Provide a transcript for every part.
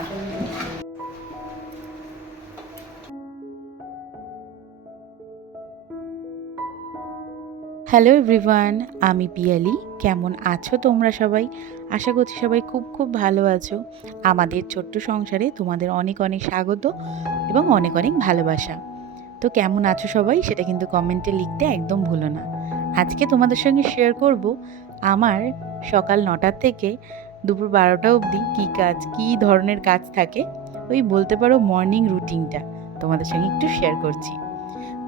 Hello everyone, আমি পিয়ালি। কেমন আছো তোমরা সবাই? আশা করছি সবাই খুব খুব ভালো আছো। আমাদের ছোট্ট সংসারে তোমাদের অনেক অনেক স্বাগত এবং অনেক অনেক ভালোবাসা। তো কেমন আছো সবাই? সেটা কিন্তু কমেন্টে লিখতে একদম ভুলো না। আজকে তোমাদের সঙ্গে শেয়ার করব আমার সকাল নটার থেকে দুপুর বারোটা অবধি কী কাজ, কী ধরনের কাজ থাকে, ওই বলতে পারো মর্নিং রুটিনটা তোমাদের সঙ্গে একটু শেয়ার করছি।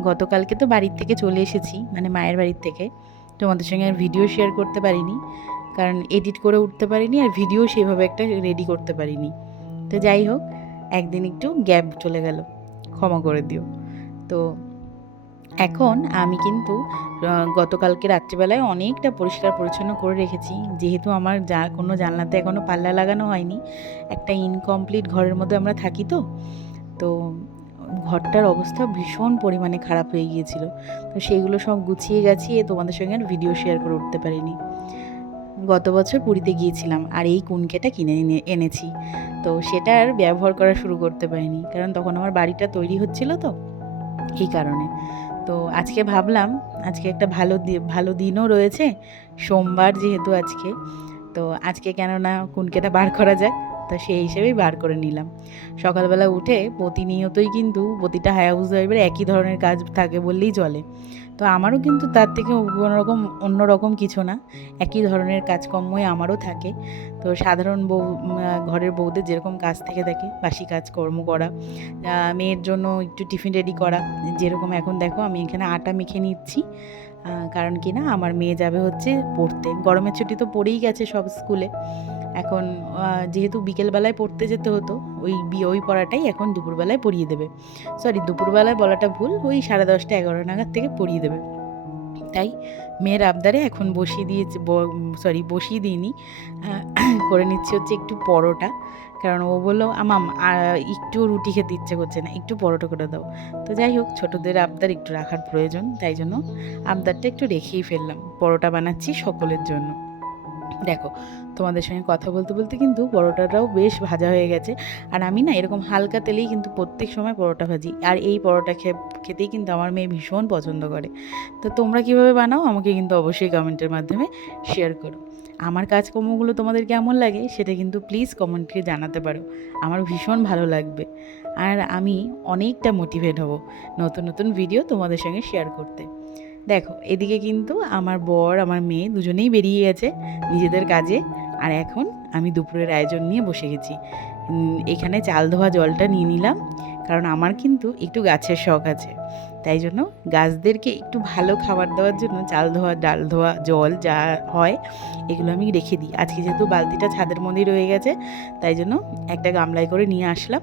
গতকালকে তো বাড়ির থেকে চলে এসেছি মানে মায়ের বাড়ির থেকে। তোমাদের সঙ্গে আর ভিডিও শেয়ার করতে পারিনি, কারণ এডিট করে উঠতে পারিনি আর ভিডিও সেভাবে একটা রেডি করতে পারিনি। তো যাই হোক, একদিন একটু গ্যাপ চলে গেল, ক্ষমা করে দিও। তো এখন আমি কিন্তু গতকালকে রাত্রিবেলায় অনেকটা পরিষ্কার পরিচ্ছন্ন করে রেখেছি। যেহেতু আমার যা কোনো জানলাতে এখনও পাল্লা লাগানো হয়নি, একটা ইনকমপ্লিট ঘরের মধ্যে আমরা থাকি তো তো ঘরটার অবস্থা ভীষণ পরিমাণে খারাপ হয়ে গিয়েছিল। তো সেইগুলো সব গুছিয়ে গাছিয়ে তোমাদের সঙ্গে আর ভিডিও শেয়ার করে উঠতে পারিনি। গত বছর পুরীতে গিয়েছিলাম আর এই কুনকেটা কিনে এনে- এনেছি। তো সেটা আর ব্যবহার করা শুরু করতে পারিনি, কারণ তখন আমার বাড়িটা তৈরি হচ্ছিল তো এই কারণে। তো আজকে ভাবলাম, আজকে একটা ভালো ভালো দিনও রয়েছে। সোমবার যেহেতু আজকে, তো আজকে কেননা কুনকেটা বার করা যায় তো সেই হিসেবেই বার করে নিলাম। সকালবেলা উঠে প্রতিনিয়তই কিন্তু প্রতিটা হায়াউস ওয়াইফের একই ধরনের কাজ থাকে বললেই চলে। তো আমারও কিন্তু তার থেকে কোনোরকম অন্যরকম কিছু না। একই ধরনের কাজকর্মই আমারও থাকে। তো সাধারণ বউ ঘরের বউদের যেরকম কাজ থেকে থাকে, বাসি কাজকর্ম করা মেয়ের জন্য একটু টিফিন রেডি করা, যেরকম এখন দেখো আমি এখানে আটা মেখে নিচ্ছি। কারণ কি না আমার মেয়ে যাবে হচ্ছে পড়তে। গরমের ছুটি তো পড়েই গেছে সব স্কুলে। এখন যেহেতু বিকেলবেলায় পড়তে যেতে হতো, ওই ওই পড়াটাই এখন দুপুরবেলায় পড়িয়ে দেবে। সরি দুপুরবেলায় বলাটা ভুল, ওই সাড়ে দশটা এগারো নাগাদ থেকে পড়িয়ে দেবে। তাই মেয়ের আবদারে এখন বসিয়ে দিয়েছে সরি বসিয়ে দিইনি। করে নিচ্ছে হচ্ছে একটু পরোটা, কারণ ও বলল আমাম একটু রুটি খেতে ইচ্ছে করছে না, একটু পরোটা করে দাও। তো যাই হোক, ছোটোদের আবদার একটু রাখার প্রয়োজন, তাই জন্য আবদারটা একটু রেখেই ফেললাম। পরোটা বানাচ্ছি সকলের জন্য। দেখো, তোমাদের সঙ্গে কথা বলতে বলতে কিন্তু পরোটাটাও বেশ ভাজা হয়ে গেছে। আর আমি না এরকম হালকা তেলেই কিন্তু প্রত্যেক সময় পরোটা ভাজি। আর এই পরোটা খে খেতেই কিন্তু আমার মেয়ে ভীষণ পছন্দ করে। তো তোমরা কীভাবে বানাও, আমাকে কিন্তু অবশ্যই কমেন্টের মাধ্যমে শেয়ার করো। আমার কাজকর্মগুলো তোমাদের কেমন লাগে, সেটা কিন্তু প্লিজ কমেন্টে জানাতে পারো। আমার ভীষণ ভালো লাগবে। আর আমি অনেকটা মোটিভেট হব নতুন নতুন ভিডিও তোমাদের সঙ্গে শেয়ার করতে। দেখো, এদিকে কিন্তু আমার বর, আমার মেয়ে দুজনেই বেরিয়ে গেছে নিজেদের কাজে। আর এখন আমি দুপুরের আয়োজন নিয়ে বসে গেছি। এখানে চাল ধোয়া জলটা নিয়ে নিলাম। কারণ আমার কিন্তু একটু গাছের শখ আছে। তাই জন্য গাছদেরকে একটু ভালো খাবার দেওয়ার জন্য চাল ধোয়া, ডাল ধোয়া, জল যা হয়, এগুলো আমি রেখে দিই। আজকে যেহেতু বালতিটা ছাদের মধ্যেই রয়ে গেছে, তাই জন্য একটা গামলায় করে নিয়ে আসলাম।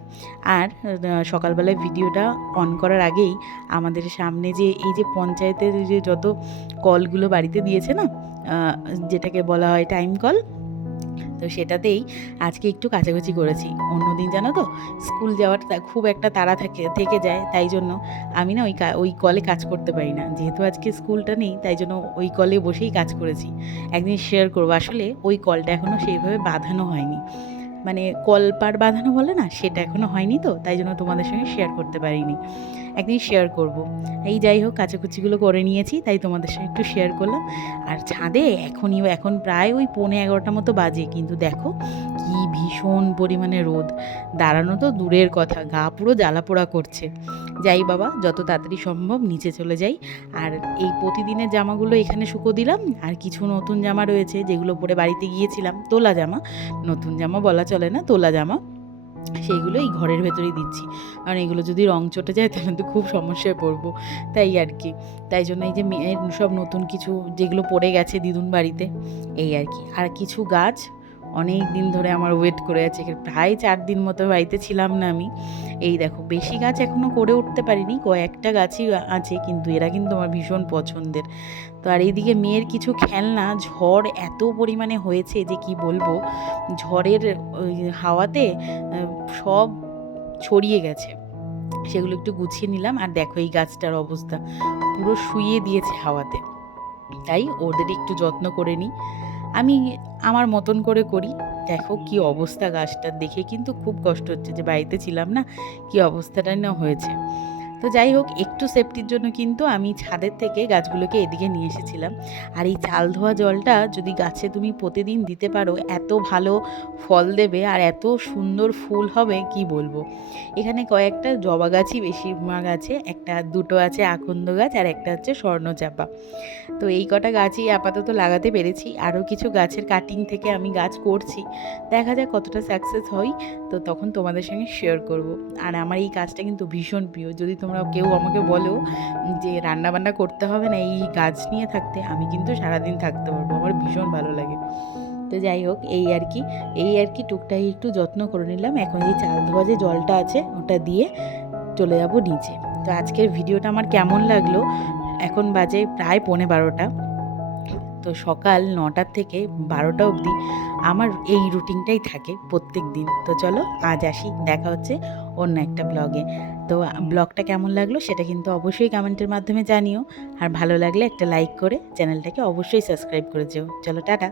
আর সকালবেলায় ভিডিওটা অন করার আগেই আমাদের সামনে যে এই যে পঞ্চায়েতের যে যত কলগুলো বাড়িতে দিয়েছে না যেটাকে বলা হয় টাইম কল তো সেটাতেই আজকে একটু কাচাকুচি করেছি। অন্যদিন জানো তো, স্কুল যাওয়ার খুব একটা তাড়া থাকে, থেকে যায়, তাই জন্য আমি না ওই ওই কলে কাজ করতে পারি না। যেহেতু আজকে স্কুলটা নেই, তাই জন্য ওই কলে বসেই কাজ করেছি। একদিন শেয়ার করব, আসলে ওই কলটা এখনও সেইভাবে বাঁধানো হয়নি। মানে কলপার বাঁধানো বলে না, সেটা এখনও হয়নি তো, তাই জন্য তোমাদের সঙ্গে শেয়ার করতে পারিনি। একদিন শেয়ার করব। এই যাই হোক, কাচাকুচিগুলো করে নিয়েছি, তাই তোমাদের সঙ্গে একটু শেয়ার করলাম। আর ছাদে এখনই, এখন প্রায় ওই পৌনে এগারোটা মতো বাজে, কিন্তু দেখো কি ভীষণ পরিমাণে রোদ। দাঁড়ানো তো দূরের কথা, গা পুরো জ্বালা পোড়া করছে। যাই বাবা, যত তাড়াতাড়ি সম্ভব নিচে চলে যাই। আর এই প্রতিদিনের জামাগুলো এখানে শুকো দিলাম, আর কিছু নতুন জামা রয়েছে, যেগুলো পরে বাড়িতে গিয়েছিলাম। তোলা জামা, নতুন জামা বলা চলে না, তোলা জামা। সেইগুলো এই ঘরের ভেতরেই দিচ্ছি। কারণ এগুলো যদি রং চটে যায়, তাহলে তো খুব সমস্যায় পড়ব। তাই আর কি। তাই জন্য এই যে মেয়ের সব নতুন কিছু যেগুলো পড়ে গেছে দিদুন বাড়িতে, এই আর কি। আর কিছু গাছ অনেক দিন ধরে আমার ওয়েট করে আছে। প্রায় চার দিন মতো বাড়িতে ছিলাম না আমি। এই দেখো, বেশি গাছ এখনও করে উঠতে পারিনি, কয়েকটা গাছই আছে, কিন্তু এরা কিন্তু আমার ভীষণ পছন্দের। তো আর এইদিকে মেয়ের কিছু খেলনা, ঝড় এত পরিমাণে হয়েছে যে কি বলব, ঝড়ের হাওয়াতে সব ছড়িয়ে গেছে। সেগুলো একটু গুছিয়ে নিলাম, আর দেখো এই গাছটার অবস্থা। পুরো শুইয়ে দিয়েছে হাওয়াতে। তাই ওদের একটু যত্ন করে নিই। আমি আমার মতন করে করি। দেখো কি অবস্থা গাছটা দেখে কিন্তু খুব কষ্ট হচ্ছে যে বাড়িতে ছিলাম না, কি অবস্থাটা না হয়েছে। তো যাই হোক, একটু সেফটির জন্য কিন্তু আমি ছাদের থেকে গাছগুলোকে এদিকে নিয়ে এসেছিলাম। আর এই চাল ধোয়া জলটা যদি গাছে তুমি প্রতিদিন দিতে পারো, এত ভালো ফল দেবে আর এত সুন্দর ফুল হবে, কি বলব? এখানে কয়েকটা জবা গাছই বেশিরভাগ আছে, একটা দুটো আছে আকন্দ গাছ আর একটা হচ্ছে স্বর্ণচাপা। তো এই কটা গাছই আপাতত লাগাতে পেরেছি। আরও কিছু গাছের কাটিং থেকে আমি গাছ করছি। দেখা যাক কতটা সাকসেস হই তো তখন তোমাদের সঙ্গে শেয়ার করব। আর আমার এই কাজটা কিন্তু ভীষণ প্রিয়। যদি তোমরা কেউ আমাকে বলো যে রান্না বান্না করতে হবে না এই গাছ নিয়ে থাকতে। আমি কিন্তু সারাদিন থাকতে পারব, আমার ভীষণ ভালো লাগে। তো যাই হোক, এই আর কি, এই আর কি টুকটাই একটু যত্ন করে নিলাম। এখন এই চাল ধোয়া যে জলটা আছে, ওটা দিয়ে চলে যাব নিচে। তো আজকের ভিডিওটা আমার কেমন লাগল? এখন বাজে প্রায় পৌনে বারোটা। তো সকাল নটার থেকে বারোটা অবধি আমার এই রুটিনটাই থাকে প্রত্যেক দিন। তো চলো আজ আসি, দেখা হচ্ছে অন্য একটা ব্লগে। তো ব্লগটা কেমন লাগল সেটা কিন্তু অবশ্যই কমেন্টের মাধ্যমে জানিও। আর ভালো লাগলে একটা লাইক করে চ্যানেলটাকে অবশ্যই সাবস্ক্রাইব করে যেও। চলো টাটা।